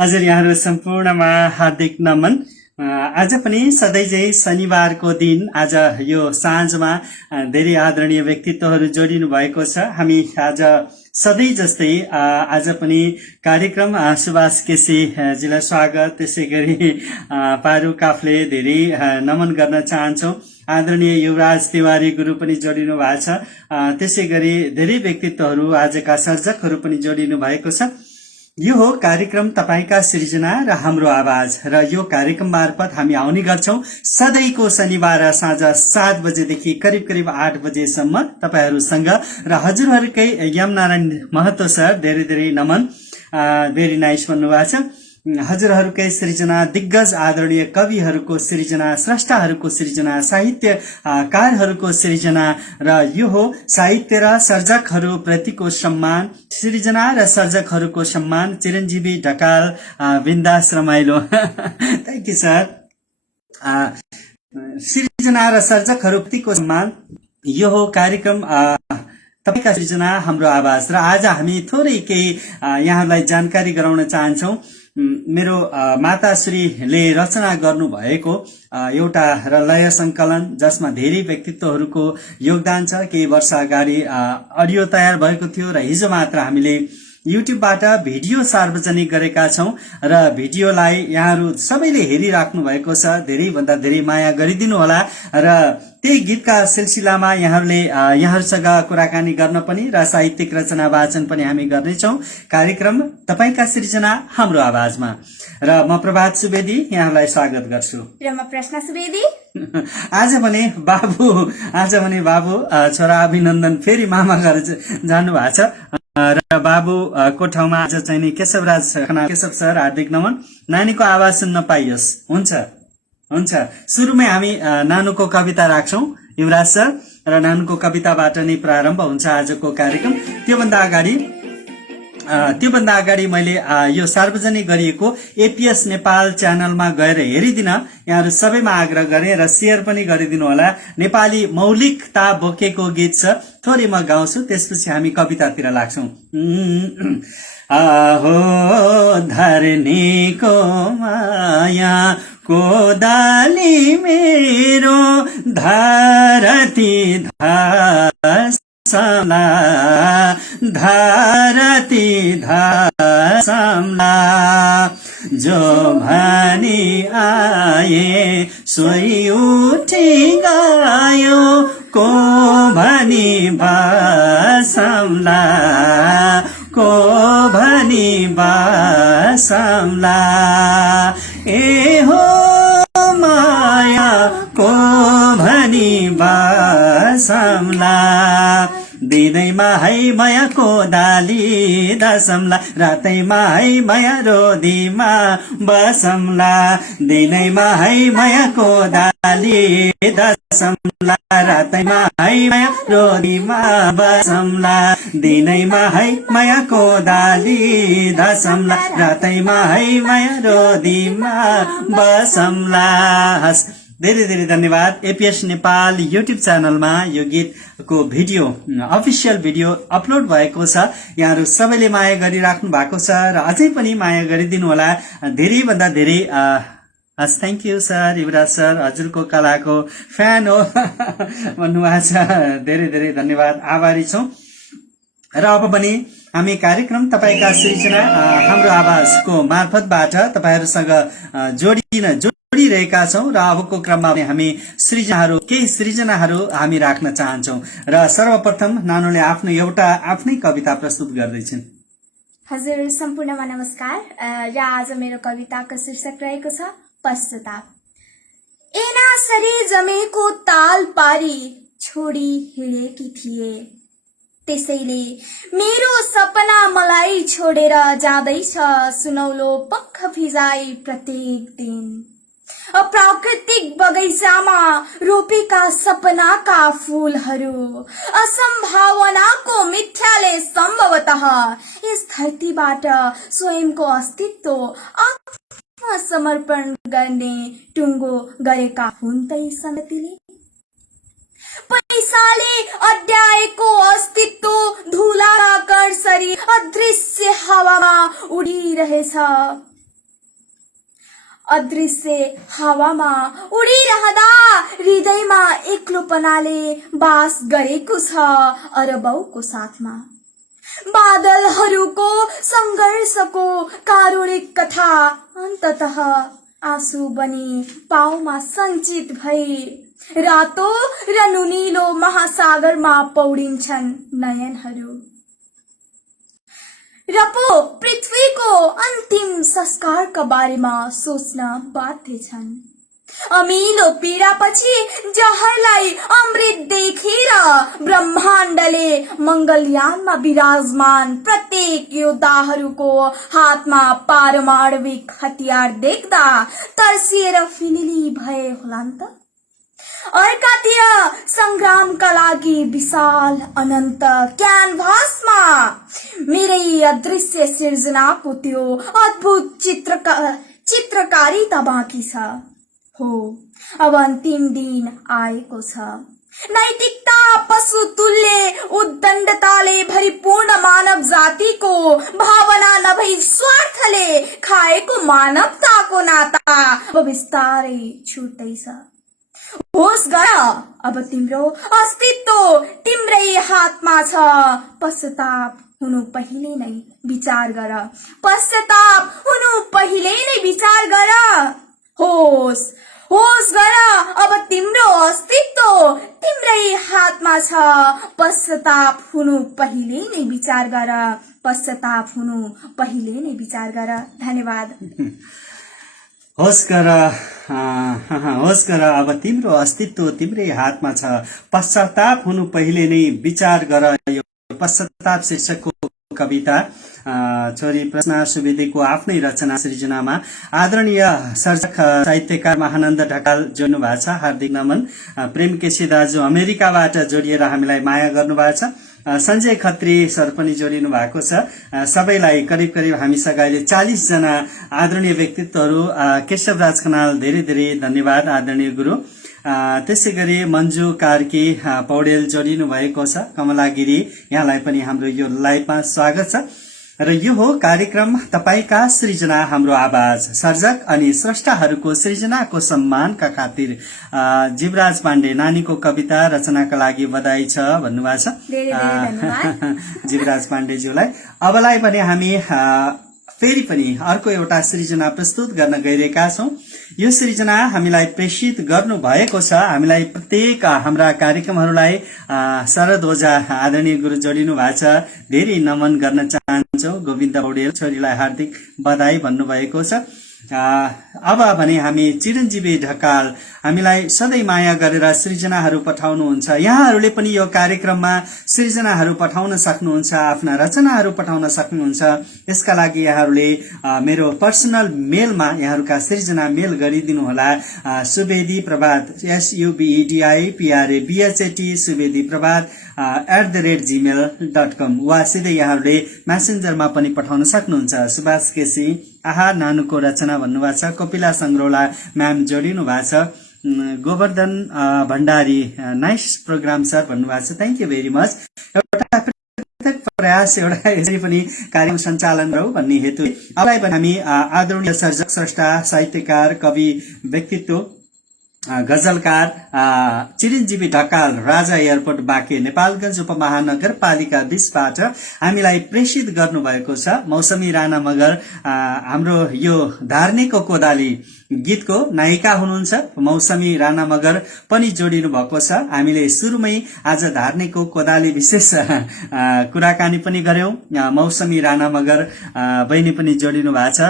हजुर यहाँहरु सम्पूर्णमा हार्दिक नमन। आज पनि सधैँ झै शनिबारको दिन आज यो साँझमा धेरै आदरणीय व्यक्तित्वहरू जोडिनु भएको छ। हामी आज सधैँ जस्तै आज पनि कार्यक्रम सुभाष केसीजीलाई स्वागत, त्यसैगरी पारू काफले धेरै नमन गर्न चाहन्छौं। आदरणीय युवराज तिवारी गुरु पनि जोडिनु भएको छ। त्यसैगरी धेरै व्यक्तित्वहरू आजका सर्जकहरू पनि जोडिनु भएको छ। यो हो कार्यक्रम तपाईका सृजना र हाम्रो आवाज, र यो कार्यक्रम मार्फत हामी आउने गर्छौं सधैँको शनिबार साँझ 7 बजेदेखि करिब करिब 8 बजेसम्म तपाईहरूसँग। र हजुरहरूकै यमनारायण महतो सर धेरै धेरै नमन, भेरी नाइस भन्नुभएको छ। हजुरहरूकै सृजना, दिग्गज आदरणीय कविहरूको सृजना, स्रष्टाहरूको सृजना, साहित्यकारहरूको सृजना, र यो हो साहित्य र सर्जकहरू प्रतिको सम्मान, सृजना र सर्जकहरूको सम्मान। चिरञ्जीवी ढकाल, बिन्दास रमाइलो थ्याङ्क यू सर। सृजना र सर्जकहरू प्रतिको सम्मान, यो हो कार्यक्रम तपाईका सृजना हाम्रो आवाज। र आज हामी थोरै केही यहाँहरूलाई जानकारी गराउन चाहन्छौं। मेरो माताश्रीले रचना गर्नु भएको एउटा लय संकलन, जसमा धेरै व्यक्तित्वहरूको योगदान छ। केही वर्ष अगाडि अडियो तयार भएको थियो र हिजो मात्र हामीले युट्युबबाट भिडियो सार्वजनिक गरेका छौं, र भिडियोलाई यहाँहरू सबैले हेरिराख्नु भएको छ। धेरै भन्दा धेरै माया गरिदिनु होला। र त्यही गीतका सिलसिलामा यहाँहरूसँग कुराकानी गर्न पनि र साहित्यिक रचना वाचन पनि हामी गर्नेछौं कार्यक्रम तपाईका सृजना हाम्रो आवाजमा। र म प्रभात सुवेदी यहाँलाई स्वागत गर्छु। र म प्रश्न सुवेदी। आज भने बाबु छोरा अभिनन्दन फेरि मामा घर जानु भएको छ, र बाबुको ठाउँमा आज चाहिँ नि केशव सर हार्दिक नमन। नानीको आवाज सुन्न पाइयोस्। हुन्छ। सुरुमै हामी नानुको कविता राख्छौं युवराज सर, र नानुको कविताबाट नै प्रारम्भ हुन्छ आजको कार्यक्रम। त्योभन्दा अगाडि त्योभन्दा अगाडि मैले यो सार्वजनिक गरिएको एपीएस नेपाल च्यानलमा गएर हेरिदिन यहाँहरू सबैमा आग्रह गरे र शेयर पनि गरिदिनु होला। नेपाली मौलिकता बोकेको गीत छ, थोरै म गाउँछु, त्यसपछि हामी कवितातिर लाग्छौं। आहो धरनीको माया कोदाली मेरो धरती धासला धरती धासला जो भनी आए सोई उठी गयो को भनी बासमला को भनी बासमला ए हो माया को भनी बासमला दिनैमा है माया कोदाली दसमला रातैमा है माया रोदीमा बसमला दिनैमा है माया कोदाली दसमला रातैमा है माया रोदीमा बसमला दिनैमा है माया कोदाली दसमला रातैमा है माया रोदीमा बसमला। धेरै धेरै धन्यवाद। एपीएस नेपाल युट्युब च्यानलमा यो गीतको भिडियो अफिसियल भिडियो अपलोड भएको छ। यहाँहरू सबैले माया गरिराख्नु भएको छ र अझै पनि माया गरिदिनु होला। धेरै भन्दा धेरै thank you sir, Yuvraj sir, हजुरको कलाको फ्यान हो भन्नुभएको छ। धेरै धेरै धन्यवाद, आभारी छौँ। र अब पनि हामी कार्यक्रम तपाईका सृजना हाम्रो आवाजको मार्फतबाट तपाईहरूसँग जोडिरहेका छौं र अबको क्रममा हामी केही सृजनाहरू हामी राख्न चाहन्छौं र सर्वप्रथम नानुले आफ्नो एउटा आफ्नै कविता प्रस्तुत गर्दैछन्। हजुर सम्पूर्णमा नमस्कार। र आज मेरो कविताको शीर्षक रहेको छ पश्चाताप। एनासरी जमेको ताल पारी छोडी हिँडेकी थिए, त्यसैले मेरो सपना मलाई छोडेर जाँदैछ सुनौलो पंख फिजाई प्रत्येक दिन। अप्राकृतिक बगैँचामा रोपेका सपनाका फूलहरू असम्भावनाको मिथ्याले सम्भवतः यस धरतीबाट स्वयंको अस्तित्व आत्मसमर्पण गर्ने टुङ्गो गरेका हुन् त यी सन्ततिले। पैसाले अड्याएको अस्तित्व धुलाका कणसरी अदृश्य हावामा उडिरहेछ। अदृश्य हावामा उडिरहँदा हृदयमा एक्लोपनाले बास गरेको छ अरबौको साथमा। बादलहरूको संघर्षको कारुणिक कथा अन्ततः आँसु बनी पाउमा सञ्चित भई रातो र नुनिलो महासागरमा पौडिन्छन् नयनहरू। र पो पृथ्वीको अन्तिम संस्कारका बारेमा सोच्न बाध्य छन्। अमिलो पीडापछि जहरलाई अमृत देखेर ब्रह्माण्डले मंगलयानमा विराजमान प्रत्येक योद्धाहरूको हातमा पारमाणविक हतियार देख्दा तर्सिएर फिलिली भए होलान् त। अर्कातिर संग्रामका लागि विशाल अनन्त क्यानभासमा मेरै अदृश्य सिर्जनाको त्यो अद्भुत चित्रकारिता बाँकी छ। हो अब अन्तिम दिन आएको छ। नैतिकता पशु तुल्य उद्दण्डताले भरिपूर्ण मानव जातिको भावना नभई स्वार्थले खाएको मानवताको नाता अब बिस्तारै छुट्दैछ। होस गर, अब तिम्रो अस्तित्व तिम्रै हातमा छ। पश्चाताप हुनु पहिले नै विचार गर, पश्चाताप हुनु पहिले नै विचार गर। होस गर, अब तिम्रो अस्तित्व तिम्रै हातमा छ। पश्चाताप हुनु पहिले नै विचार गर, पश्चाताप हुनु पहिले नै विचार गर। धन्यवाद। होस गर, अब तिम्रो अस्तित्व तिम्रै हातमा छ। पश्चाताप हुनु पहिले नै विचार गर। यो पश्चाताप शीर्षकको कविता छोरी प्रश्ना सुवेदीको आफ्नै रचना सृजनामा आदरणीय सर्जक साहित्यकार महानन्द ढकाल जोड्नु भएको छ। हार्दिक नमन। प्रेम केसी दाजु अमेरिकाबाट जोडिएर हामीलाई माया गर्नु भएको छ। सञ्जय खत्री सर पनि जोडिनु भएको छ। सबैलाई करिब करिब हामीसँग अहिले 40 जना आदरणीय व्यक्तित्वहरू। केशवराज खनाल धेरै धेरै धन्यवाद आदरणीय गुरु। त्यसै गरी मन्जु कार्की पौडेल जोडिनु भएको छ। कमला गिरी यहाँलाई पनि हाम्रो यो लाइभमा स्वागत छ र यो हो कार्यक्रम तपाईका सृजना हाम्रो आवाज। सर्जक अनि स्रष्टाहरूको सृजनाको सम्मानका खातिर जीवराज पाण्डे नानीको कविता रचनाका लागि बधाई छ भन्नुभएको छ जीवराज पाण्डेज्यूलाई। अबलाई पनि हामी फेरि पनि अर्को एउटा सृजना प्रस्तुत गर्न गइरहेका छौं। यो सृजना हामीलाई प्रेषित गर्नु भएको छ। हामीलाई प्रत्येक हाम्रा कार्यक्रमहरूलाई शरद ओझा आदरणीय गुरु जोडिनु भएको छ। धेरै नमन गर्न चाहन्छौ। गोविन्द पौडेल छोरीलाई हार्दिक बधाई भन्नुभएको छ। अब भने हामी चिरञ्जीवी ढकाल हामीलाई सधैँ माया गरेर सृजनाहरू पठाउनुहुन्छ। यहाँहरूले पनि यो कार्यक्रममा सृजनाहरू पठाउन सक्नुहुन्छ, आफ्ना रचनाहरू पठाउन सक्नुहुन्छ। यसका लागि यहाँहरूले मेरो पर्सनल मेलमा यहाँहरूका सृजना मेल गरिदिनु होला। सुवेदी प्रभात SUBEDIPRABHAT सुवेदी प्रभात @gmail.com वा सिधै यहाँहरूले म्यासेन्जरमा पनि पठाउन सक्नुहुन्छ। सुभाष केसी आहा नानुको रचना भन्नुभएको छ। कपिला संग्रौला म्याम जोडिनु भएको छ। Govardhan Bhandari nice program sir भन्नुभएको छ। Thank you very much. एउटा प्रयास एउटा यसरी पनि कार्यक्रम सञ्चालन गरौँ भन्ने हेतु अबलाई पनि हामी आदरणीय सर्जक स्रष्टा साहित्यकार कवि व्यक्तित्व गजलकार चिरञ्जीवी ढकाल राजा एयरपोर्ट बाँके नेपालगञ्ज उपमहानगरपालिका 20बाट हामीलाई प्रेषित गर्नुभएको छ। मौसमी राणा मगर हाम्रो यो धार्नीको कोदाली गीतको नायिका हुनुहुन्छ। मौसमी राणा मगर पनि जोडिनु भएको छ। हामीले सुरुमै आज धार्नीको कोदाली विशेष कुराकानी पनि गर्यौं। मौसमी राणा मगर बहिनी पनि जोडिनु भएको छ।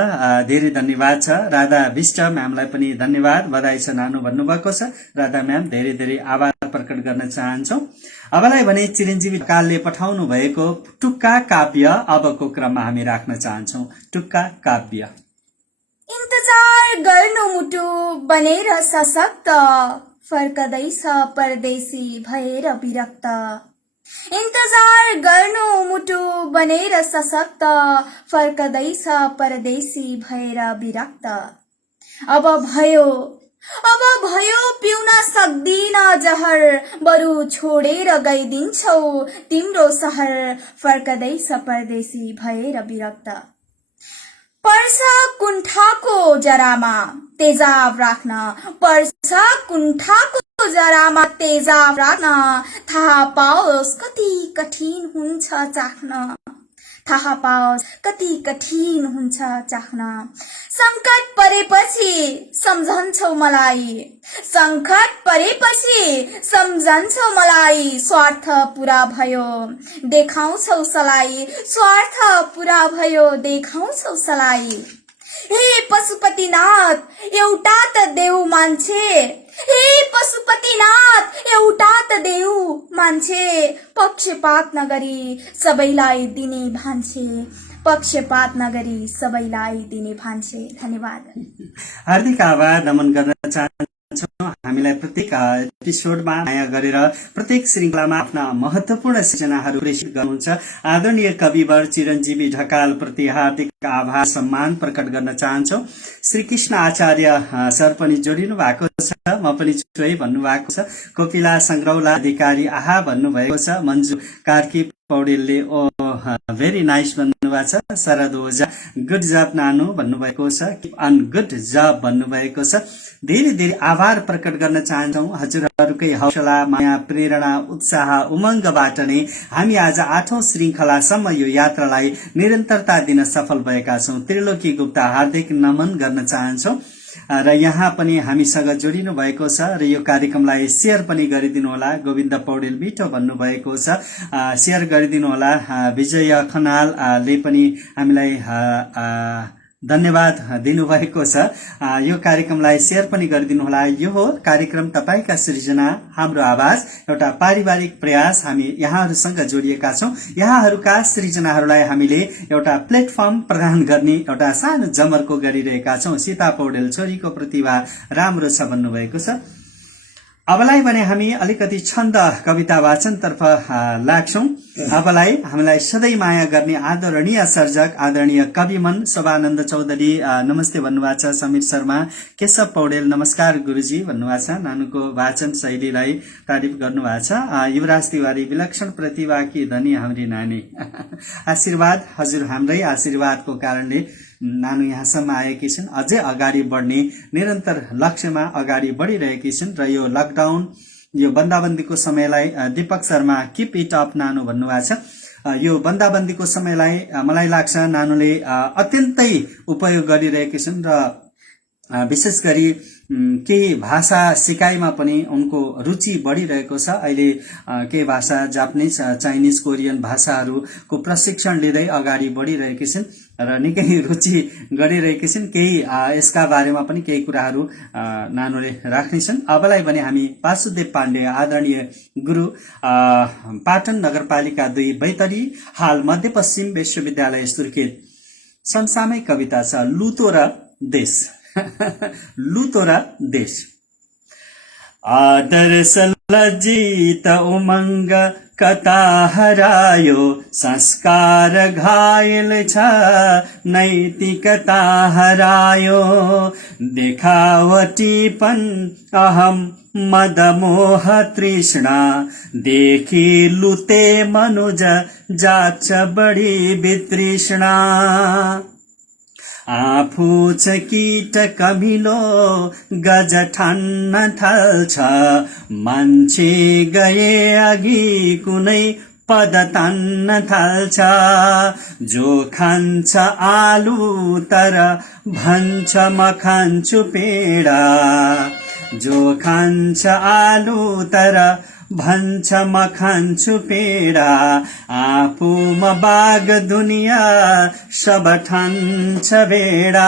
धेरै धन्यवाद छ। राधा विष्ट म्यामलाई पनि धन्यवाद बधाई छ नानु भन्नुभएको छ। राधा म्याम धेरै धेरै आभार प्रकट गर्न चाहन्छौं। अबलाई भने चिरञ्जीवी ढकालले पठाउनु भएको टुक्का काव्य अबको क्रममा हामी राख्न चाहन्छौं। टुक्का काव्य। इन्तजार गर्नु मुटु बनेर सशक्त, फर्कदैछ परदेशी भएर विरक्त। इन्तजार गर्नु मुटु बनेर सशक्त, फर्कदैछ परदेशी भएर विरक्त। अब भयो पिउन सक्दिन जहर, बरु छोडेर गइदिन्छौ तिम्रो सहर, फर्कदैछ परदेशी भएर विरक्त। पर्छ कुण्ठाको जरामा तेजाब राख्न, पर्छ कुण्ठाको जरामा तेजाब राख्न, थाहा पाओस् कति कठिन हुन्छ चाख्न, थाहा पाओस् कति कठिन हुन्छ चाख्न। संकट परेपछि सम्झन्छौ मलाई, संकट परेपछि सम्झन्छौ मलाई, स्वार्थ पूरा भयो देखाउँछौ सलाई, स्वार्थ पूरा भयो देखाउँछौ सलाई। हे पशुपतिनाथ एउटा त देऊ मान्छे, हे पशुपतिनाथ एउटा त देऊ मान्छे, पक्षपात नगरी सबैलाई दिने भान्छे, पक्षपात नगरी सबैलाई दिने भान्छे। धन्यवाद। हार्दिक आभार नमन गर्न चाहन्छु। हामीलाई प्रत्येक एपिसोडमा माया गरेर प्रत्येक श्रृंखलामा आफ्ना महत्वपूर्ण सूचनाहरू प्रेषित गर्नुहुन्छ। आदरणीय कविवर चिरञ्जीवी ढकाल प्रति हार्दिक आभार सम्मान प्रकट गर्न चाहन्छौ। श्री कृष्ण आचार्य सर पनि जोडिनु भएको छ। म पनि छु है भन्नुभएको छ। कोपिला संग्रौला अधिकारी आहा भन्नुभएको छ। मन्जु कार्की पौडेलले ओ भेरी नाइस भन्नुभएको छ। शरद ओझा गुड जब नानु भन्नुभएको छ। किप अन गुड जब भन्नुभएको छ। धेरै धेरै आभार प्रकट गर्न चाहन्छौ। हजुरहरूकै हौसला माया प्रेरणा उत्साह उमङ्गबाट नै हामी आज 8औं श्रृंखलासम्म यो यात्रालाई निरन्तरता दिन सफल भएका छौं। त्रिलोकी गुप्ता हार्दिक नमन गर्न चाहन्छौ र यहाँ पनि हामीसँग जोडिनु भएको छ र यो कार्यक्रमलाई शेयर पनि गरिदिनु होला। गोविन्द पौडेल मिठो भन्नुभएको छ, शेयर गरिदिनु होला। विजय खनालले पनि हामीलाई धन्यवाद दिनुभएको छ। यो कार्यक्रमलाई शेयर पनि गरिदिनु होला। यो हो कार्यक्रम तपाईका सृजना हाम्रो आवाज, एउटा पारिवारिक प्रयास। हामी यहाँहरूसँग जोडिएका छौं। यहाँहरूका सृजनाहरूलाई हामीले एउटा प्लेटफर्म प्रदान गर्ने एउटा सानो जमर्को गरिरहेका छौं। सीता पौडेल छोरीको प्रतिभा राम्रो छ भन्नुभएको छ। अबलाई भने हामी अलिकति छन्द कविता वाचनतर्फ लाग्छौं। अबलाई हामीलाई सधैँ माया गर्ने आदरणीय सर्जक आदरणीय कविमन शोभानन्द चौधरी नमस्ते भन्नुभएको छ। समीर शर्मा, केशव पौडेल नमस्कार गुरुजी भन्नुभएको छ। नानुको वाचन शैलीलाई तारिफ गर्नुभएको छ। युवराज तिवारी विलक्षण प्रतिभाकी धनी हाम्री नानी आशीर्वाद हजुर हाम्रै आशीर्वादको कारणले नानु यहाँसम्म आएकी छिन्, अझै अगाडि बढ्ने निरन्तर लक्ष्यमा अगाडि बढिरहेकी छिन्। र यो लकडाउन यो बन्दाबन्दीको समयलाई Deepak Sharma keep it up नानु भन्नुभएको छ। यो बन्दाबन्दीको समयलाई मलाई लाग्छ नानुले अत्यन्तै उपयोग गरिरहेकी छिन् र विशेष गरी केही भाषा सिकाइमा पनि उनको रुचि बढिरहेको छ। अहिले केही भाषा जापानिज चाइनिज कोरियन भाषाहरूको प्रशिक्षण लिँदै अगाडि बढिरहेकी छिन् र निकै रुचि गरिरहेकी छिन्। केही यसका बारेमा पनि केही कुराहरू नानुले राख्नेछन्। अबलाई भने हामी वासुदेव पाण्डे आदरणीय गुरु पाटन नगरपालिका 2 बैतडी हाल मध्यपश्चिम विश्वविद्यालय सुर्खेत समसामयिक कविता छ लुतो र देश। लुतो र देश। आदर्श लज्जित उमङ्ग कता हरायो, संस्कार घायल छ नैतिकता हरायो, देखावटीपन अहम मदमोह तृष्णा, देखि लुते मनुज जाछ बढी वितृष्णा, आफू छ कीट कमिलो गज ठान्न थाल्छ, मान्छे गए अघि कुनै पद तान्न थाल्छ, जो खान्छ आलु तर भन्छ म खान्छु पेडा, जो खान्छ आलु तर भन्छ म खान्छु पेडा, आफूमा बाग दुनिया सब ठान्छ बेडा,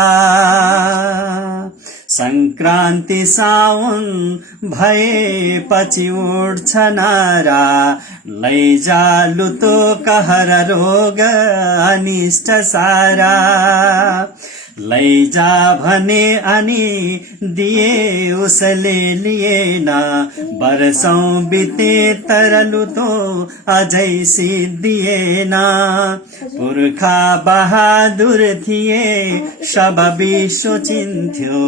संक्रान्ति साउन भएपछि उड्छ नारा, लैजा लुतो कहर रोग अनिष्ट सारा, लैजा भने अनि दिए उसले लिएन, वर्षौं बिते तर लुतो अझै सिद्धिएन, पुर्खा बहादुर थिए सब विश्व चिन्थ्यो,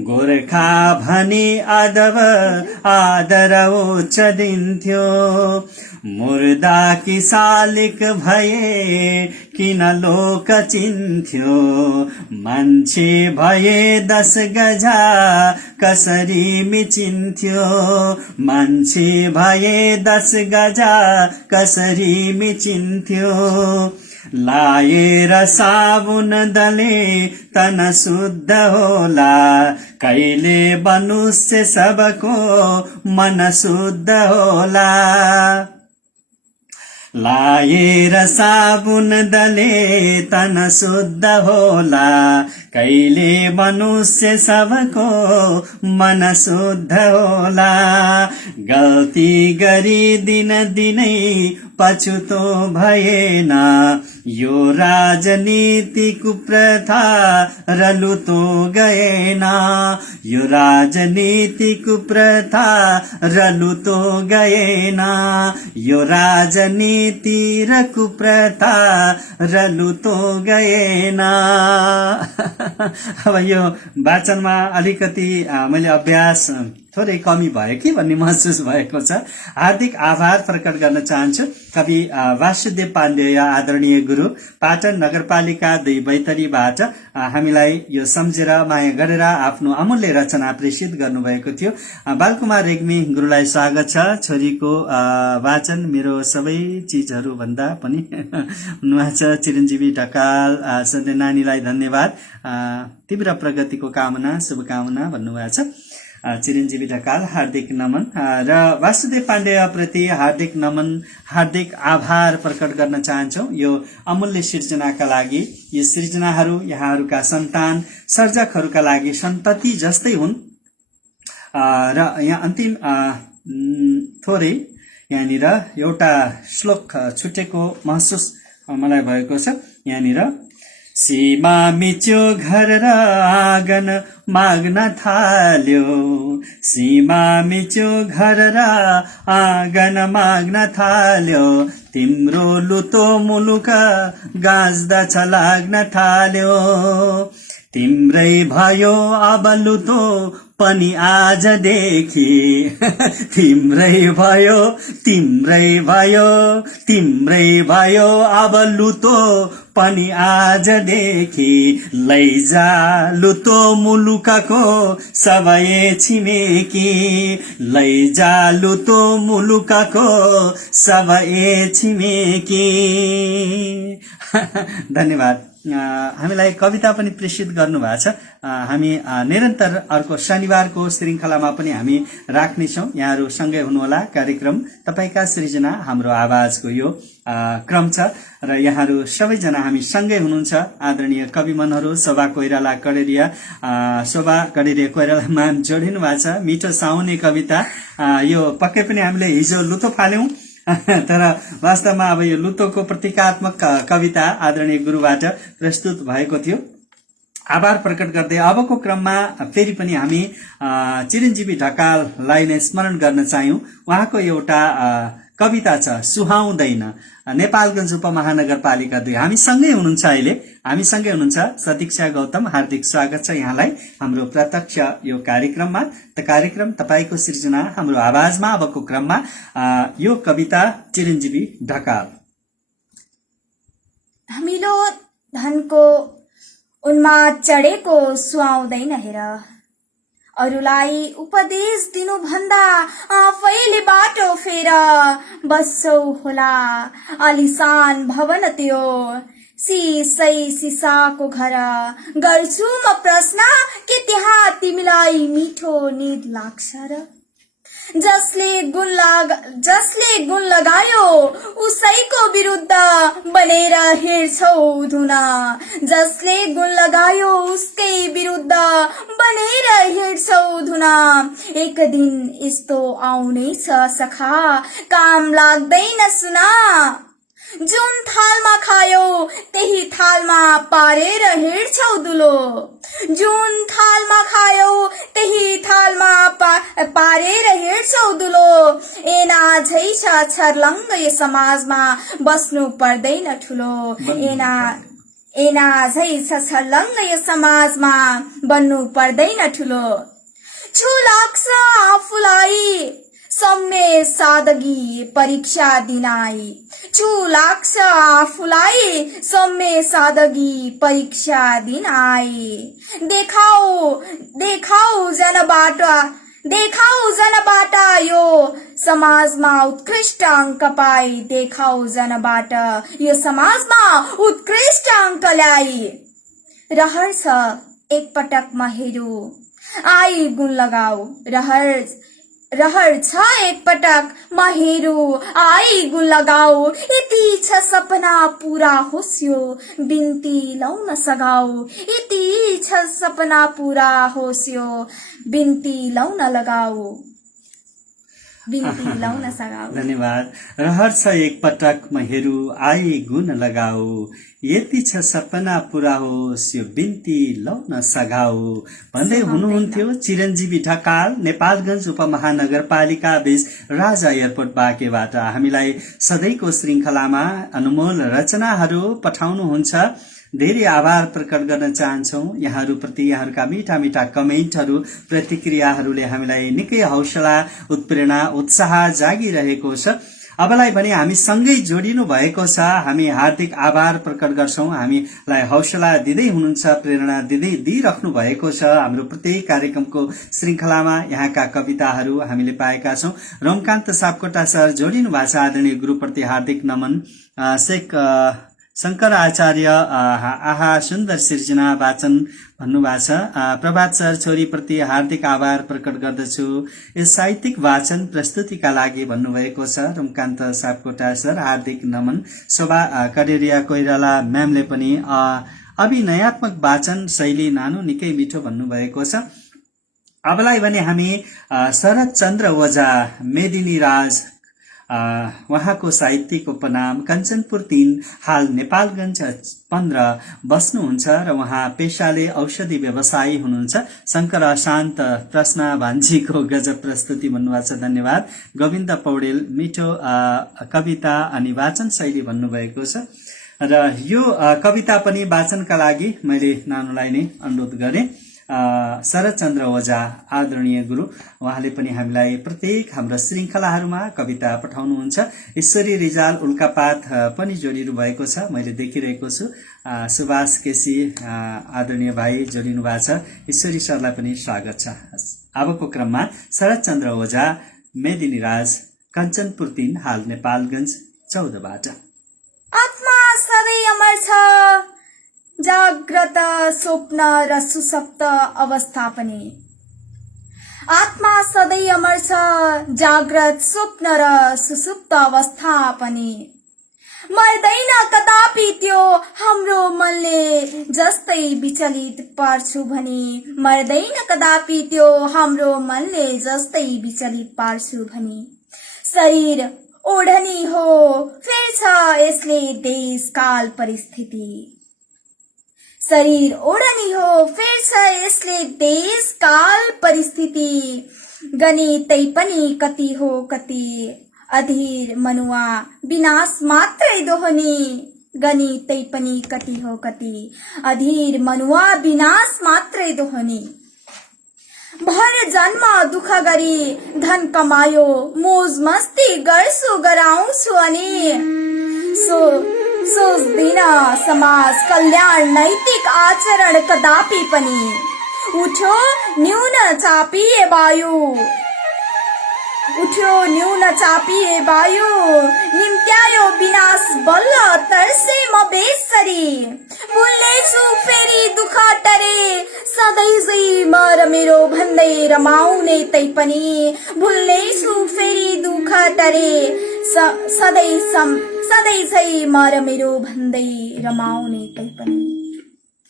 गोर्खा भनी अदब आदर उच्च दिन्थ्यो, मुर्दा कि शालिक भए किन लोक चिन्थ्यो, मान्छे भए 10 गजा कसरी मिचिन्थ्यो, मान्छे भए 10 गजा कसरी मिचिन्थ्यो, लाएर साबुन दले तन शुद्ध होला, कहिले मनुष्य सबको मन शुद्ध होला, लाएर साबुन दले तन शुद्ध होला, कहिले मनुष्य सबको मन शुद्ध होला, गल्ती गरी दिन दिनै पछुतो भएन, यो राजनीति कुप्रथा र लुतो गएन, यो राजनीति कुप्रथा र लुतो गएन, यो राजनीति र कुप्रथा र लुतो गएन। अब यो वाचनमा अलिकति मैले अभ्यास थोरै कमी भयो कि भन्ने महसुस भएको छ। हार्दिक आभार प्रकट गर्न चाहन्छु कवि वासुदेव पाण्डेय आदरणीय गुरु पाटन नगरपालिका 2 बैतडीबाट हामीलाई यो सम्झेर माया गरेर आफ्नो अमूल्य रचना प्रेषित गर्नुभएको थियो। बालकुमार रेग्मी गुरुलाई स्वागत छ। छोरीको वाचन मेरो सबै चिजहरू भन्दा पनि हुनुहुन्छ। चिरञ्जीवी ढकाल सधैँ नानीलाई धन्यवाद, तीव्र प्रगतिको कामना शुभकामना भन्नुभएको छ। चिरञ्जीवी ढकाल हार्दिक नमन र वासुदेव पाण्डेय प्रति हार्दिक नमन हार्दिक आभार प्रकट गर्न चाहन्छौ यो अमूल्य सृजनाका लागि। यी सृजनाहरू यहाँहरूका सन्तान सर्जकहरूका लागि सन्तति जस्तै हुन् र यहाँ अन्तिम थोरै यहाँनिर एउटा श्लोक छुटेको महसुस मलाई भएको छ। यहाँनिर सीमा मिच्यो घर र आँगन माग्न थाल्यो, सीमा मिच्यो घर र आँगन माग्न थाल्यो, तिम्रो लुतो मुलुक गाँच्दछ लाग्न थाल्यो, तिम्रै भयो अब लुतो पनि आजदेखि, तिम्रै भयो तिम्रै भयो तिम्रै भयो अब लुतो पनि आजदेखि, लैजा लुतो मुलुकको सबै छिमेकी, लैजा लुतो मुलुकको सबै छिमेकी। धन्यवाद। हामीलाई कविता पनि प्रेषित गर्नुभएको छ। हामी निरन्तर अर्को शनिबारको श्रृङ्खलामा पनि हामी राख्नेछौँ। यहाँहरू सँगै हुनुहोला। कार्यक्रम तपाईका सृजना हाम्रो आवाजको यो क्रम छ र यहाँहरू सबैजना हामी सँगै हुनुहुन्छ। आदरणीय कविमनहरू शोभा कोइराला कडेरिया, शोभा कडेरिया कोइराला म्याम जोडिनु भएको छ। मिठो साउने कविता, यो पक्कै पनि हामीले हिजो लुतो फाल्यौं, तर वास्तवमा अब यो लुतोको प्रतीकात्मक कविता आदरणीय गुरुबाट प्रस्तुत भएको थियो। आभार प्रकट गर्दै अबको क्रममा फेरि पनि हामी चिरञ्जीवी ढकाललाई नै स्मरण गर्न चाह्यौं। उहाँको एउटा कविता छ सुहाउँदैन, नेपालगञ्ज उपमहानगरपालिका 2। हामी सँगै हुनुहुन्छ, अहिले हामी सँगै हुनुहुन्छ। सतीक्षा गौतम, हार्दिक स्वागत छ यहाँलाई हाम्रो प्रत्यक्ष यो कार्यक्रममा। त कार्यक्रम तपाईको सृजना हाम्रो आवाजमा अबको क्रममा यो कविता चिरञ्जीवी ढकाल। हमिलो धनको उन्माद चढेको सुहाउँदैन हेर, अरूलाई उपदेश दिनुभन्दा आफैले बाटो फेर, बस्छौ होला आलिसान भवन त्यो, सिसै सिसाको घर, गर्छु म प्रश्न के त्यहाँ तिमीलाई मिठो निद लाग्छ र, जसले गुण लगायो उसैको विरुद्ध बनेर हिँड्छौ धुन, जसले गुण लगायो उसकै विरुद्ध बनेर हिँड्छौ धुन, एक दिन यस्तो आउने छ सखा काम लाग्दैन सुना, जुन थालमा खायो त्यही थालमा पारेर हिँड्छौ दुलो, जुन थालमा खायो त्यही थालमा पारेर हिँड्छौ दुलो, एना झै छ छर्लङ्ग यो समाजमा बस्नु पर्दैन ठुलो, एना झै छ छर्लङ्ग यो समाजमा बन्नु पर्दैन ठुलो, छु लाग्छ आफूलाई सम्मे सादगी परीक्षा दिनाई, छु लाग्छ आफूलाई सम्मे सादगी परीक्षा दिनाई, देखाऊ जनबाट यो समाजमा उत्कृष्ट अङ्क पाई, देखाऊ जनबाट यो समाजमा उत्कृष्ट अङ्क ल्याई, रहर छ एक पटक महेरु आई गुण लगाऊ, रहर छ एक पटक महेरु आई गुण लगाऊ, यति छ सपना पूरा होस् यो बिन्ती लाउन सघाऊ, यति छ सपना पूरा होस् यो बिन्ती लाउन लगाऊ, बिन्ती लाउन सघाऊ। धन्यवाद। रहर छ एक पटक महेरु आई गुण लगाऊ, यति छ सपना पूरा होस् यो बिन्ती लाउन सघाऊ भन्दै हुनुहुन्थ्यो चिरञ्जीवी ढकाल, नेपालगञ्ज उपमहानगरपालिका 20 राजा एयरपोर्ट बाँकेबाट। हामीलाई सधैँको श्रृङ्खलामा अनमोल रचनाहरू पठाउनुहुन्छ। धेरै आभार प्रकट गर्न चाहन्छौँ यहाँहरूप्रति। यहाँहरूका मिठा मिठा कमेन्टहरू, प्रतिक्रियाहरूले हामीलाई निकै हौसला, उत्प्रेरणा, उत्साह जागिरहेको छ। अबलाई भने हामी सँगै जोडिनु भएको छ। हामी हार्दिक आभार प्रकट गर्छौँ। हामीलाई हौसला दिँदै हुनुहुन्छ, प्रेरणा दिइराख्नु भएको छ। हाम्रो प्रत्येक कार्यक्रमको श्रृङ्खलामा यहाँका कविताहरू हामीले पाएका छौँ। रमकान्त सापकोटा सर जोडिनु भएको छ। आदरणीय गुरुप्रति हार्दिक नमन। शेख शङ्कर आचार्य आहा सुन्दर सिर्जना वाचन भन्नुभएको छ। प्रभात सर छोरीप्रति हार्दिक आभार प्रकट गर्दछु यस साहित्यिक वाचन प्रस्तुतिका लागि भन्नुभएको छ। रमकान्त सापकोटा सर हार्दिक नमन। शोभा कडेरिया कोइराला म्यामले पनि अभिनयात्मक वाचन शैली नानु निकै मिठो भन्नुभएको छ। अबलाई भने हामी शरद चन्द्र ओझा, मेदिनी राज उहाँको साहित्यिक उपनाम कञ्चनपुर 3 हाल नेपालगञ्ज 15 बस्नुहुन्छ र उहाँ पेशाले औषधि व्यवसायी हुनुहुन्छ। शङ्कर शान्त प्रश्न भान्जीको गजब प्रस्तुति भन्नुभएको छ, धन्यवाद। गोविन्द पौडेल मिठो कविता अनि वाचन शैली भन्नुभएको छ र यो कविता पनि वाचनका लागि मैले नानुलाई नै अनुरोध गरेँ। शरदचन्द्र ओझा आदरणीय गुरु, उहाँले पनि हामीलाई प्रत्येक हाम्रो श्रृङ्खलाहरूमा कविता पठाउनुहुन्छ। ईश्वरी रिजाल उल्कापात पनि जोडिनु भएको छ, मैले देखिरहेको छु। सुभाष केसी आदरणीय भाइ जोडिनु भएको छ, ईश्वरी सरलाई पनि स्वागत छ। अबको क्रममा शरदचन्द्र ओझा मेदिनीराज कञ्चनपुर 3 हाल नेपालगञ्ज 14 बाट। आत्मा सधैँ अमर छ, जाग्रत स्वप्न र सुसप्त अवस्था पनि। आत्मा सधैँ अमर छ, जाग्रत स्वप्न र सुसुप्त अवस्था पनि। मर्दैन कदापि त्यो हाम्रो मनले जस्तै विचलित पार्छु भनी। मर्दैन कदापि त्यो हाम्रो मनले जस्तै विचलित पार्छु भनी। शरीर ओढनी हो फेर्छ यसले देश काल परिस्थिति। शरीर ओढनी हो फेर्छ यसले देश काल परिस्थिति। गणितै पनि कति हो कति, अधीर मनुवा विनाश मात्रै दोहनी। गणितै पनि कति हो कति, अधीर मनुवा विनाश मात्रै दोहनी। भर जन्म दुःख गरी धन कमायो, मोज मस्ती गर्छु गराउँछु अनि सोच्दिन समाज कल्याण नैतिक आचरण कदापि पनि। उठ्यो न्यून चापिए वायु, उठ्यो न्यून चापिए वायु। निम्त्यायो विनाश बल्ल तर्से म बेसरी। भुल्नेछु फेरि दुःख टरे, सधैँ झै मर मेरो भन्दै रमाउने तै पनि। भुल्नेछु फेरि दुःख टरे, सधैँ झै मर मेरो भन्दै रमाउने तै पनि।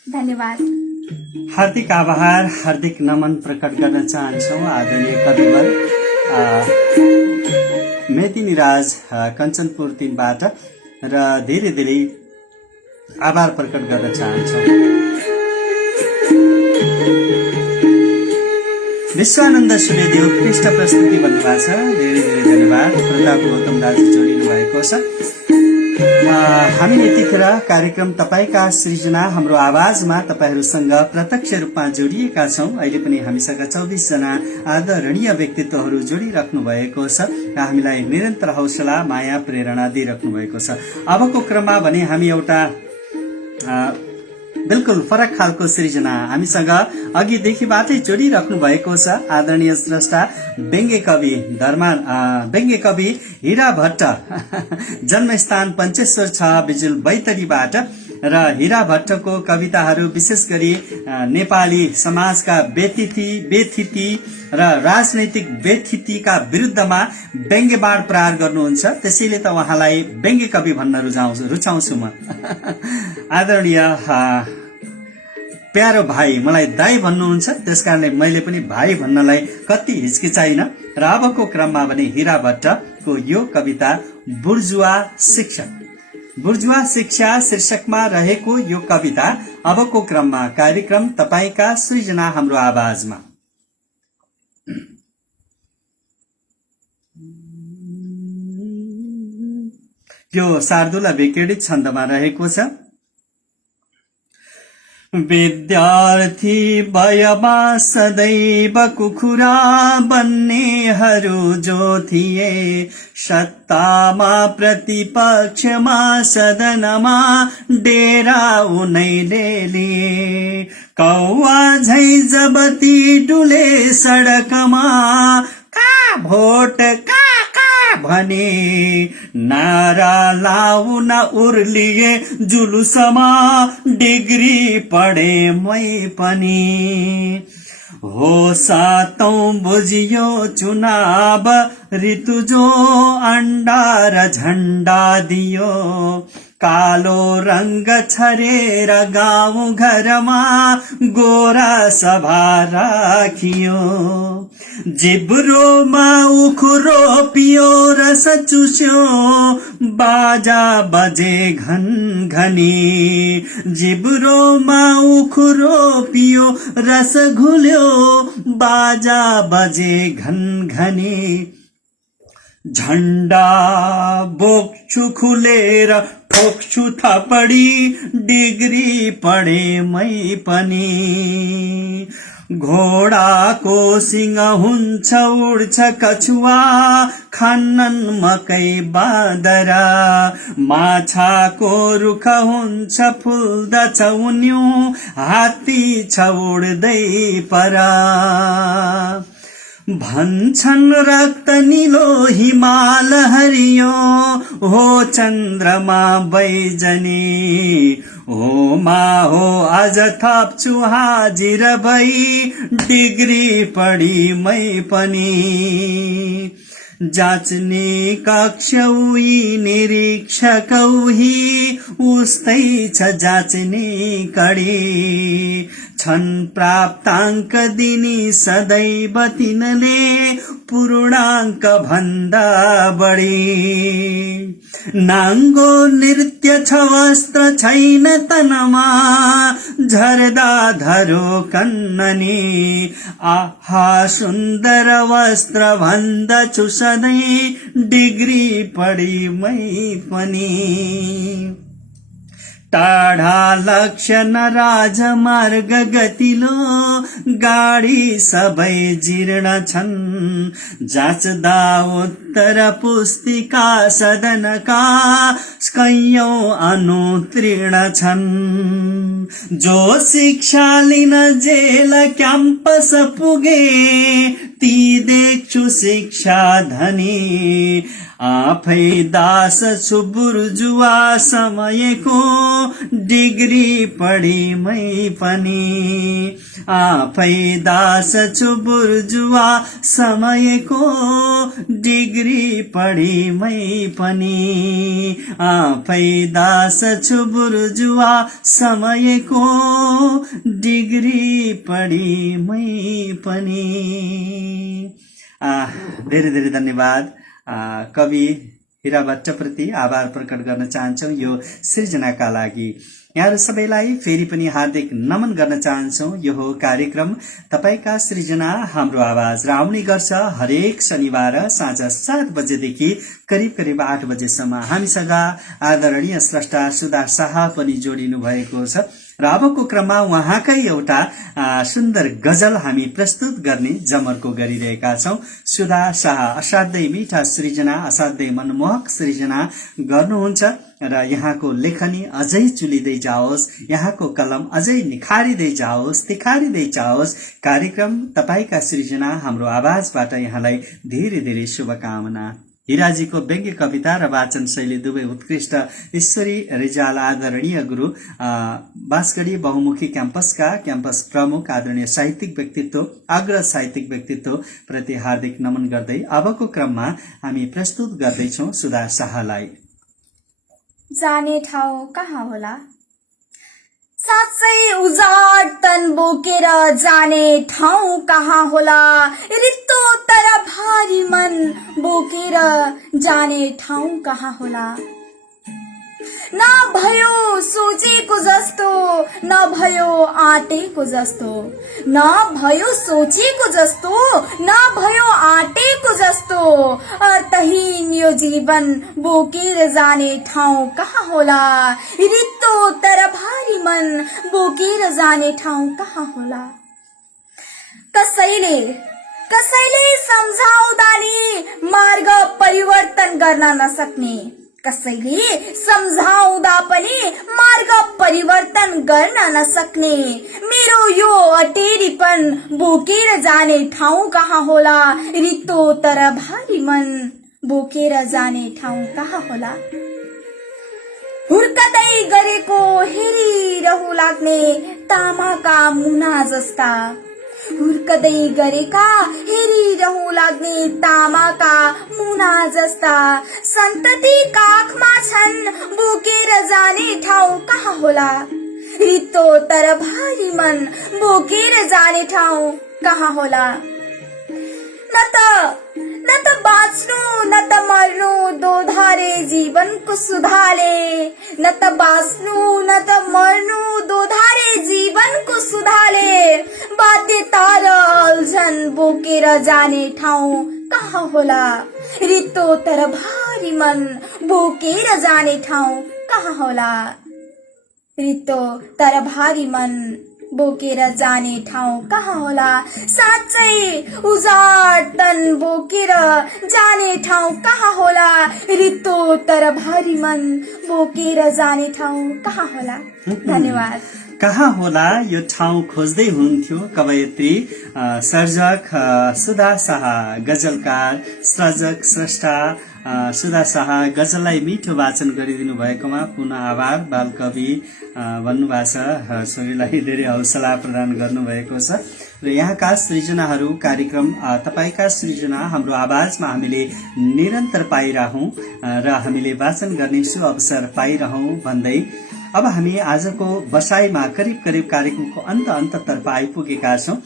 धन्यवाद। हार्दिक आभार, हार्दिक नमन प्रकट गर्न चाहन्छौँ आदरणीय कविवर मेदिनीराज कञ्चनपुर 3 बाट र धेरै धेरै आभार प्रकट गर्न चाहन्छौँ। विश्वानन्द सूर्यदेव पृष्ठ प्रस्तुति भन्नुभएको छ, धेरै धेरै धन्यवाद। प्रताप गौतम दाजु जोडिनु भएको छ। हामी यतिखेर कार्यक्रम तपाईका सृजना हाम्रो आवाजमा तपाईहरूसँग प्रत्यक्ष रूपमा जोडिएका छौं। अहिले पनि हामीसँग 24 जना आदरणीय व्यक्तित्वहरू जोडिराख्नु भएको छ र हामीलाई निरन्तर हौसला माया प्रेरणा दिइराख्नु भएको छ। अबको क्रममा भने हामी एउटा बिल्कुल फरक खालको सृजना हामीसँग अघिदेखिबाटै जोडिराख्नु भएको छ। आदरणीय स्रष्टा व्यङ्ग्य कवि हीरा भट्ट, जन्मस्थान पञ्चेश्वर 6 बिजुल बैतडीबाट र हीरा भट्टको कविताहरू विशेष गरी नेपाली समाजका व्यथिति र राजनैतिक व्यथितिका विरुद्धमा व्यङ्ग्य बाण प्रहार गर्नुहुन्छ। त्यसैले त उहाँलाई व्यङ्ग्य कवि भन्न रुचाउँछु म। आदरणीय प्यारो भाइ, मलाई दाई भन्नुहुन्छ, त्यसकारणले मैले पनि भाइ भन्नलाई कति हिचकिचाइन। र अबको क्रममा भने हीरा भट्टको यो कविता बुर्जुवा शिक्षा शीर्षकमा रहेको यो कविता अबको क्रममा कार्यक्रम तपाईका सृजना हाम्रो आवाजमा। यो शार्दुला विक्रेडित छन्दमा रहेको छ। विद्यार्थी भयमा सदैव कुखुरा बन्नेहरू जो थिए, सत्तामा प्रतिपक्षमा सदनमा डेरा उनैले लिए। कौवा झै जब ती डुले सडकमा, का भोट का भने नारा लाउन उर्लिए जुलुसमा, डिग्री पढे मै पनि। हो 7औं बुझियो चुनाव ऋतु जो, अन्डा र झण्डा दियो। कालो रंग छरेर गाउँ घरमा गोरा सभा राखियो जिब्रोमा उखुरो पियो रस चुस्यो बाजा बजे घन घनी जिब्रोमा उखुरो पियो रस घुल्यो बाजा बजे घन घनी झण्डा बोक्छु खुलेर ठोक्छु थपडी डिग्री पढे मै पनि घोडाको सिंह हुन्छ उड्छ कछुवा खान्नन् मकै बाँदरा माछाको रुख हुन्छ फुल्दछ उन्यु हात्ती छ उड्दै परा भन्छन् रक्त निलो हिमाल हरियो हो चन्द्रमा बैजनी हो मा हो आज थप्छु हाजिर भई डिग्री पढी मै पनि जाँच्ने कक्ष उही निरीक्षक उही उस्तै छ जाँच्ने कडी छन् प्राप्ताङ्क दिनी सदैव तिनले पूर्णाङ्क भन्दा बढी नाङ्गो नृत्य छ वस्त्र छैन तनमा झर्दा धरो कन्ननी आहा सुन्दर वस्त्र भन्दछु सधैँ डिग्री पढी मै पनि टाढा लक्ष्य न राजमार्ग गतिलो गाडी सबै जीर्ण छन् जाँच्दा उत्तर पुस्तिका सदनका कैयौं अनुतीर्ण छन् जो शिक्षा लिन जेल क्याम्पस पुगे ती देख्छु शिक्षा धनी आफै दास छु बुर्जुवा समयको डिग्री पढी मै पनि आफै दास छु बुर्जुवा समयको डिग्री पढी मै पनि आफै दास छु बुर्जुवा समयको डिग्री पढी मै पनि। धेरै धेरै धन्यवाद। कवि हीरा भट्टप्रति आभार प्रकट गर्न चाहन्छौँ यो सृजनाका लागि। यहाँहरू सबैलाई फेरि पनि हार्दिक नमन गर्न चाहन्छौँ। यो हो कार्यक्रम तपाईका सृजना हाम्रो आवाज र आउने गर्छ हरेक शनिबार साँझ 7 बजेदेखि करिब 8 बजेसम्म। हामीसँग आदरणीय स्रष्टा सुधा शाह पनि जोडिनु भएको छ र अबको क्रममा उहाँकै एउटा सुन्दर गजल हामी प्रस्तुत गर्ने जमर्को गरिरहेका छौं। सुधा शाह असाध्यै मिठा सृजना, असाध्यै मनमोहक सृजना गर्नुहुन्छ र यहाँको लेखनी अझै चुलिदै जाओस्, यहाँको कलम अझै निखारिदै जाओस्, तिखारिदै जाओस्। कार्यक्रम तपाईका सृजना हाम्रो आवाजबाट यहाँलाई धेरै धेरै शुभकामना। हिराजीको व्यङ्ग्य कविता र वाचन शैली दुवै उत्कृष्ट ईश्वरी रिजाल आदरणीय गुरु बाँसगढी बहुमुखी क्याम्पसका क्याम्पस प्रमुख आदरणीय साहित्यिक व्यक्तित्व, अग्र साहित्यिक व्यक्तित्व प्रति हार्दिक नमन गर्दै अबको क्रममा हामी प्रस्तुत गर्दैछौं सुधा शाहलाई। जाने ठाउँ कहाँ होला, साँच्चै उजाड तन बोकेर जाने ठाउँ कहाँ होला, रित्तो तर भारी मन बोकेर जाने ठाउँ कहाँ होला। न भयो सोचेको जस्तो, न भयो आँटेको जस्तो, न भयो सोचेको जस्तो, न भयो आँटेको जस्तो, अर्थहीन यो जीवन बोकेर जाने ठाउँ कहाँ होला, रित्तो तर भारी मन बोकेर जाने ठाउँ कहाँ होला। कसैले सम्झाउँदा नि मार्ग परिवर्तन गर्न नसक्ने, कसैले सम्झाउँदा पनि मार्ग परिवर्तन गर्न नसक्ने, मेरो यो अटेरीपन बोकेर जाने ठाउँ कहाँ होला, रित्तो तर भारी मन बोकेर जाने ठाउँ कहाँ होला। हुर्कदै गरेको हेरिरहु लाग्ने तामाका मुना जस्ता, हुर्कदै गरेका हेरिरहँ लाग्ने तामाका मुना जस्ता सन्तति काखमा छन् बोकेर जाने ठाउँ कहाँ होला। रित्तो तर भारी मन बोकेर जाने ठाउँ कहाँ होला। न त बाँच्नु न त मर्नु दोधारे जीवनको सुधाले। न त बाँच्नु न त मर्नु दोधारे जीवनको सुधाले। बाध्यता र अल्झन बोकेर जाने ठाउँ कहाँ होला। रित्तो तर भारी मन बोकेर जाने ठाउँ कहाँ होला। रित्तो तर भारी मन बोकेर जाने ठाउँ कहाँ होला। साँच्चै उजाड तन बोकेर जाने ठाउँ कहाँ होला। रित्तो तर भारी मन बोकेर जाने ठाउँ कहाँ होला। धन्यवाद। कहाँ होला यो ठाउँ खोज्दै हुन्थ्यो कवयत्री, सर्जक सुधा शाह, गजलकार सर्जक स्रष्टा सुधा शाह गजललाई मिठो वाचन गरिदिनु भएकोमा पुनः आभार। बालकवि भन्नुभएको छ, छोरीलाई धेरै हौसला प्रदान गर्नुभएको छ र यहाँका सृजनाहरू कार्यक्रम तपाईका सृजना हाम्रो आवाजमा हामीले निरन्तर पाइरहौं र हामीले वाचन गर्ने सु अवसर पाइरहौं भन्दै अब हामी आजको बसाईमा करिब करिब कार्यक्रमको अन्ततर्फ आइपुगेका छौं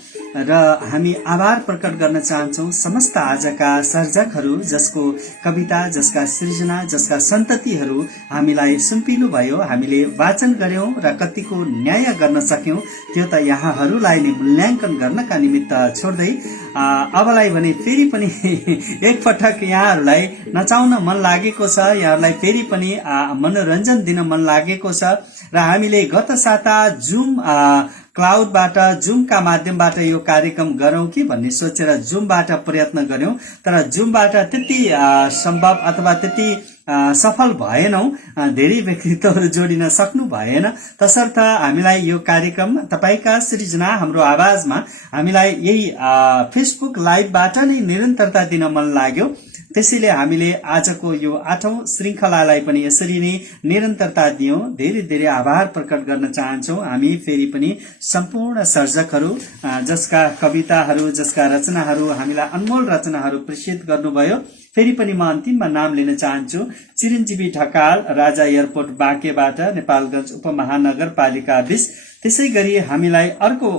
र हामी आभार प्रकट गर्न चाहन्छौं समस्त आजका सर्जकहरू जसको कविता, जसका सृजना, जसका सन्ततिहरू हामीलाई सुम्पिनु भयो, हामीले वाचन गर्यौं र कतिको न्याय गर्न सक्यौं त्यो त यहाँहरूलाई नै मूल्याङ्कन गर्नका निमित्त छोड्दै अबलाई भने फेरि पनि एकपटक यहाँहरूलाई नचाउन मन लागेको छ, यहाँहरूलाई फेरि पनि मनोरञ्जन दिन मन लागेको छ र हामीले गत साता जुम क्लाउडबाट, जुमका माध्यमबाट यो कार्यक्रम गरौं कि भन्ने सोचेर जुमबाट प्रयत्न गर्यौं, तर जुमबाट त्यति सम्भव अथवा त्यति सफल भएनौं, धेरै व्यक्तित्वहरू जोडिन सक्नु भएन। तसर्थ हामीलाई यो कार्यक्रम तपाईका सृजना हाम्रो आवाजमा हामीलाई यही फेसबुक लाइभबाट नै निरन्तरता दिन मन लाग्यो। त्यसैले हामीले आजको यो 8औं श्रृंखलालाई पनि यसरी नै निरन्तरता दियौं। धेरै धेरै आभार प्रकट गर्न चाहन्छौं हामी फेरि पनि सम्पूर्ण सर्जकहरू जसका कविताहरू, जसका रचनाहरू हामीलाई अनमोल रचनाहरू प्रेषित गर्नुभयो। फेरि पनि म अन्तिममा नाम लिन चाहन्छु चिरञ्जीवी ढकाल, राजा एयरपोर्ट बाँकेबाट, नेपालगञ्ज उपमहानगरपालिका 20। त्यसै गरी हामीलाई अर्को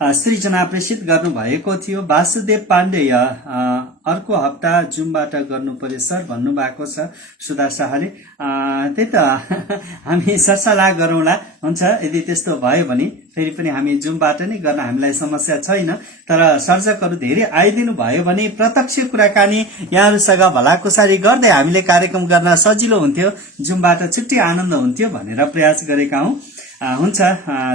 सृजना प्रेषित गर्नु भएको थियो वासुदेव पाण्डेय, अर्को हप्ता जुमबाट गर्नु पर्यो सर भन्नु भएको छ सुधा शाहले। त्यही त हामी सरसल्लाह गरौँला, हुन्छ यदि त्यस्तो भयो भने फेरि पनि हामी जुमबाट नै गर्न हामीलाई समस्या छैन। तर सर्जकहरू धेरै आइदिनु भयो भने प्रत्यक्ष कुराकानी यहाँहरूसँग भलाकुसारी गर्दै हामीले कार्यक्रम गर्न सजिलो हुन्थ्यो, जुमबाट छुट्टै आनन्द हुन्थ्यो भनेर प्रयास गरेका हौं। हुन्छ,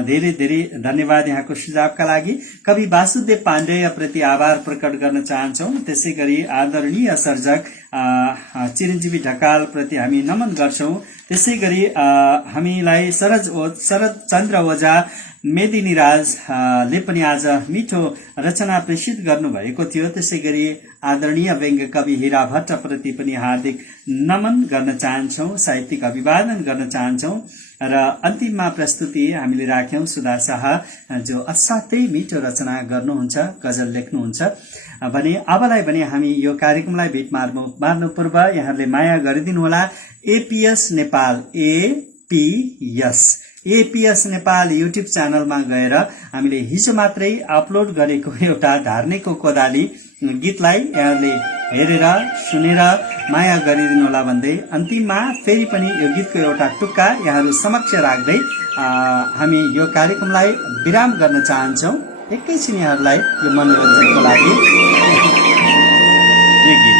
धेरै धेरै धन्यवाद यहाँको सुझावका लागि। कवि वासुदेव पाण्डेय प्रति आभार प्रकट गर्न चाहन्छौं। त्यसै गरी आदरणीय सर्जक चिरञ्जीवी ढकाल प्रति हामी नमन गर्छौं। त्यसै गरी हामीलाई शरद चन्द्र ओझा, मेदिनी राजले पनि आज मिठो रचना प्रेषित गर्नु भएको थियो। त्यसै गरी आदरणीय व्यङ्ग्य कवि हिरा भट्ट प्रति पनि हार्दिक नमन गर्न चाहन्छौं, साहित्यिक अभिवादन गर्न चाहन्छौं। र अन्तिममा प्रस्तुति हामीले राख्यौं सुधा शाह जो असाध्यै मिठो रचना गर्नुहुन्छ, गजल लेख्नुहुन्छ भने अबलाई भने हामी यो कार्यक्रमलाई भेट मार्नु पूर्व यहाँहरूले माया गरिदिनु होला। APS Nepal, APS Nepal YouTube च्यानलमा गएर हामीले हिजो मात्रै अपलोड गरेको एउटा धार्नेको कोदाली गीतलाई यहाँहरूले हेरेर सुनेर माया गरिदिनु होला भन्दै अन्तिममा फेरि पनि यो गीतको एउटा टुक्का यहाँहरू समक्ष राख्दै हामी यो कार्यक्रमलाई विराम गर्न चाहन्छौं। एकैछिन यहाँहरूलाई यो मनोरञ्जनको लागि यो गीत।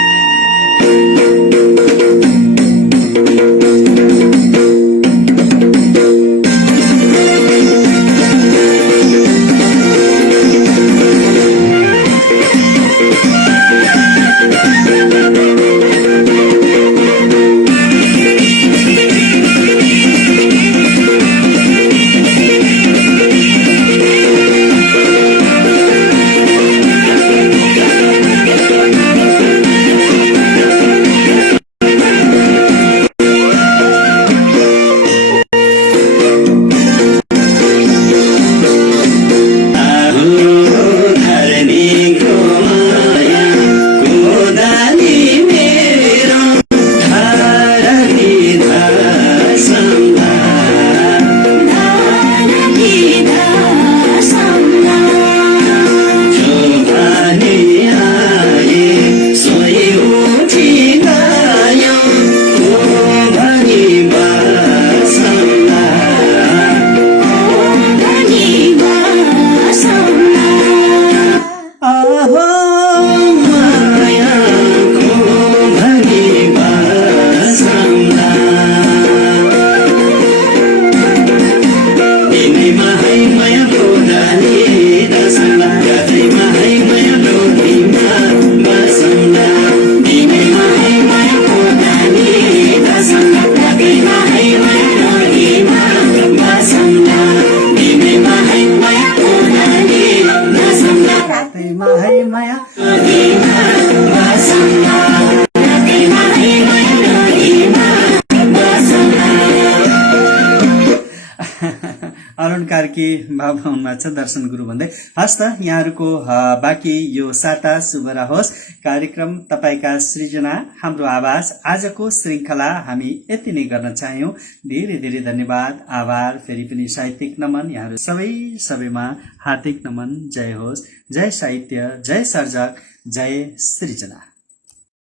कार्की बाबा हुनुहुन्छ दर्शन गुरु भन्दै। हस् त यहाँहरूको बाँकी यो साता शुभ रहोस्। कार्यक्रम तपाईँका सृजना हाम्रो आवाज आजको श्रृङ्खला हामी यति नै गर्न चाह्यौं। धेरै धेरै धन्यवाद, आभार, फेरि पनि साहित्यिक नमन यहाँहरू सबैमा हार्दिक नमन। जय होस्, जय साहित्य, जय सर्जक, जय सृजना।